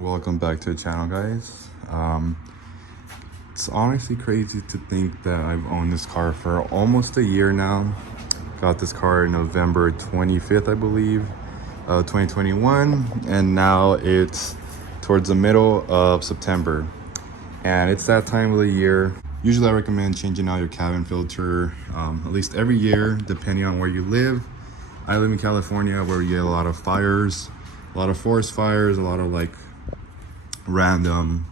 Welcome back to the channel, guys. It's honestly crazy to think that I've owned this car for almost a year now. Got this car November 25th, I believe, 2021, and now it's towards the middle of September, and it's that time of the year. Usually I recommend changing out your cabin filter at least every year, depending on where you live. I live in California, where you get a lot of fires, a lot of forest fires, a lot of like random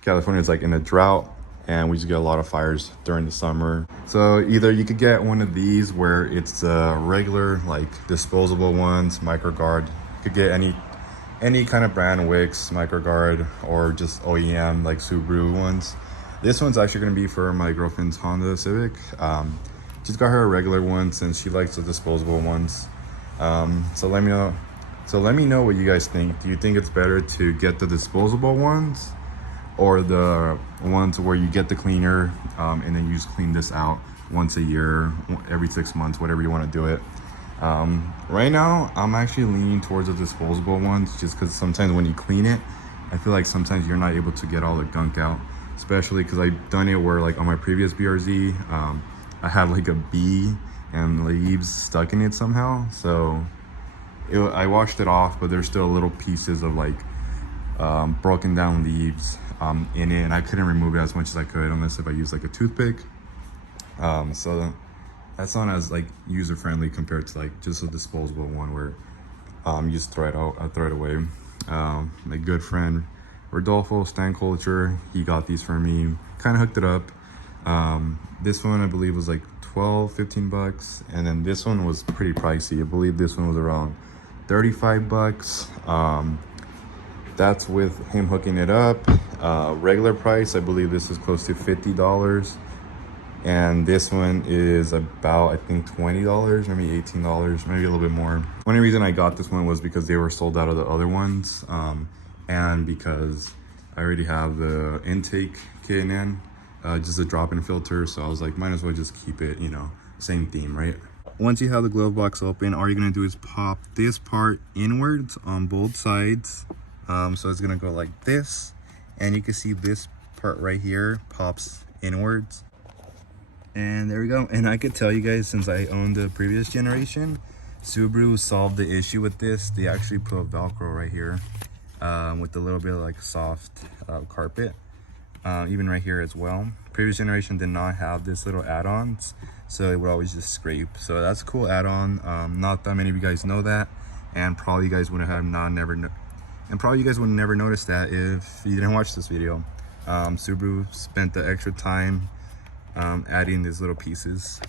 California's like in a drought, and we just get a lot of fires during the summer. So either you could get one of these where it's regular like disposable ones, microguard. You could get any kind of brand, Wix, microguard, or just OEM like Subaru ones. This one's actually going to be for my girlfriend's Honda Civic. She's got her a regular one since she likes the disposable ones. So let me know what you guys think. Do you think it's better to get the disposable ones, or the ones where you get the cleaner and then you just clean this out once a year, every 6 months, whatever you want to do it? Right now I'm actually leaning towards the disposable ones, just because sometimes when you clean it, I feel like sometimes you're not able to get all the gunk out, especially because I've done it where like on my previous BRZ I had like a bee and leaves stuck in it somehow. So I washed it off, but there's still little pieces of like broken down leaves in it, and I couldn't remove it as much as I could unless if I used like a toothpick. So that's not as like user friendly compared to like just a disposable one where you just throw it out, throw it away. My good friend Rodolfo Stan Culture, he got these for me, kind of hooked it up. This one I believe was like 12-15 bucks, and then this one was pretty pricey. I believe this one was around 35 bucks. That's with him hooking it up. Regular price, I believe this is close to $50, and this one is about, I think, $20, maybe $18, maybe a little bit more. Only reason I got this one was because they were sold out of the other ones, and because I already have the intake kit in, just a drop-in filter, so I was like, might as well just keep it, you know, same theme, right? Once you have the glove box open, all you're gonna do is pop this part inwards on both sides. So it's gonna go like this, and you can see this part right here pops inwards, and there we go. And I could tell you guys, since I owned the previous generation, Subaru solved the issue with this. They actually put Velcro right here with a little bit of like soft carpet, even right here as well. Previous generation did not have this little add-ons, so it would always just scrape. So that's a cool add-on. Not that many of you guys know that, and probably you guys would have probably you guys would never notice that if you didn't watch this video. Subaru spent the extra time adding these little pieces.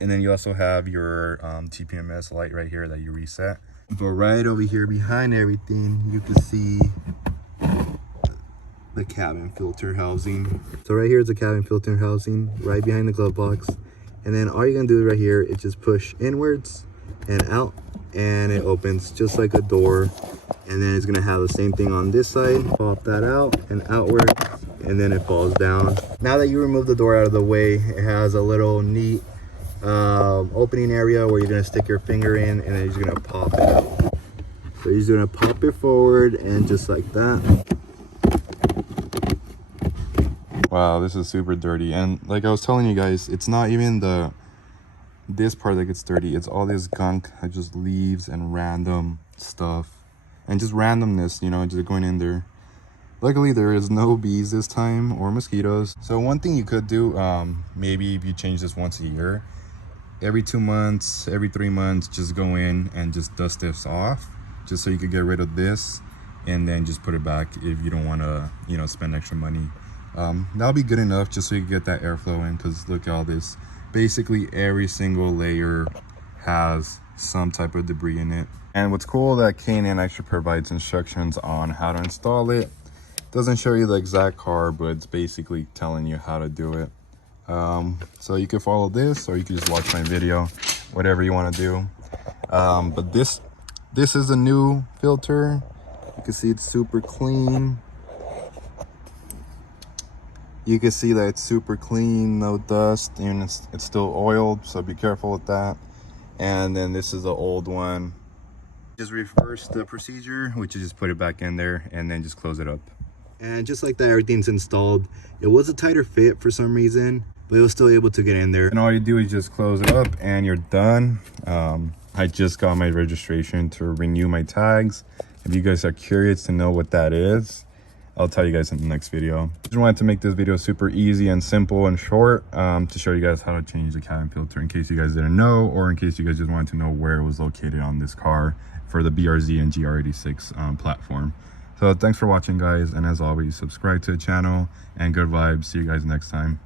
And then you also have your TPMS light right here that you reset. But right over here behind everything, you can see the cabin filter housing. So right here is the cabin filter housing, right behind the glove box. And then all you're gonna do right here is just push inwards and out, and it opens just like a door. And then it's gonna have the same thing on this side. Pop that out and outward, and then it falls down. Now that you remove the door out of the way, it has a little neat opening area where you're gonna stick your finger in, and then you're gonna pop it out. So you're just gonna pop it forward, and just like that. Wow, this is super dirty. And like I was telling you guys, it's not even this part that gets dirty, it's all this gunk, just leaves and random stuff and just randomness, you know, just going in there. Luckily there is no bees this time, or mosquitoes. So one thing you could do, maybe if you change this once a year, every 2 months, every 3 months, just go in and just dust this off, just so you could get rid of this, and then just put it back if you don't want to, you know, spend extra money. That'll be good enough, just so you can get that airflow in, because look at all this. Basically every single layer has some type of debris in it. And what's cool, that K&N actually provides instructions on how to install it. Doesn't show you the exact car, but it's basically telling you how to do it. So you can follow this, or you can just watch my video, whatever you want to do. But this is a new filter. You can see it's super clean. You can see that it's super clean, no dust, and it's still oiled, so be careful with that. And then this is the old one. Just reverse the procedure, which is just put it back in there and then just close it up. And just like that, everything's installed. It was a tighter fit for some reason, but it was still able to get in there. And all you do is just close it up and you're done. I just got my registration to renew my tags. If you guys are curious to know what that is, I'll tell you guys in the next video. Just wanted to make this video super easy and simple and short to show you guys how to change the cabin filter in case you guys didn't know, or in case you guys just wanted to know where it was located on this car for the BRZ and GR86 platform. So thanks for watching, guys, and as always, subscribe to the channel and good vibes. See you guys next time.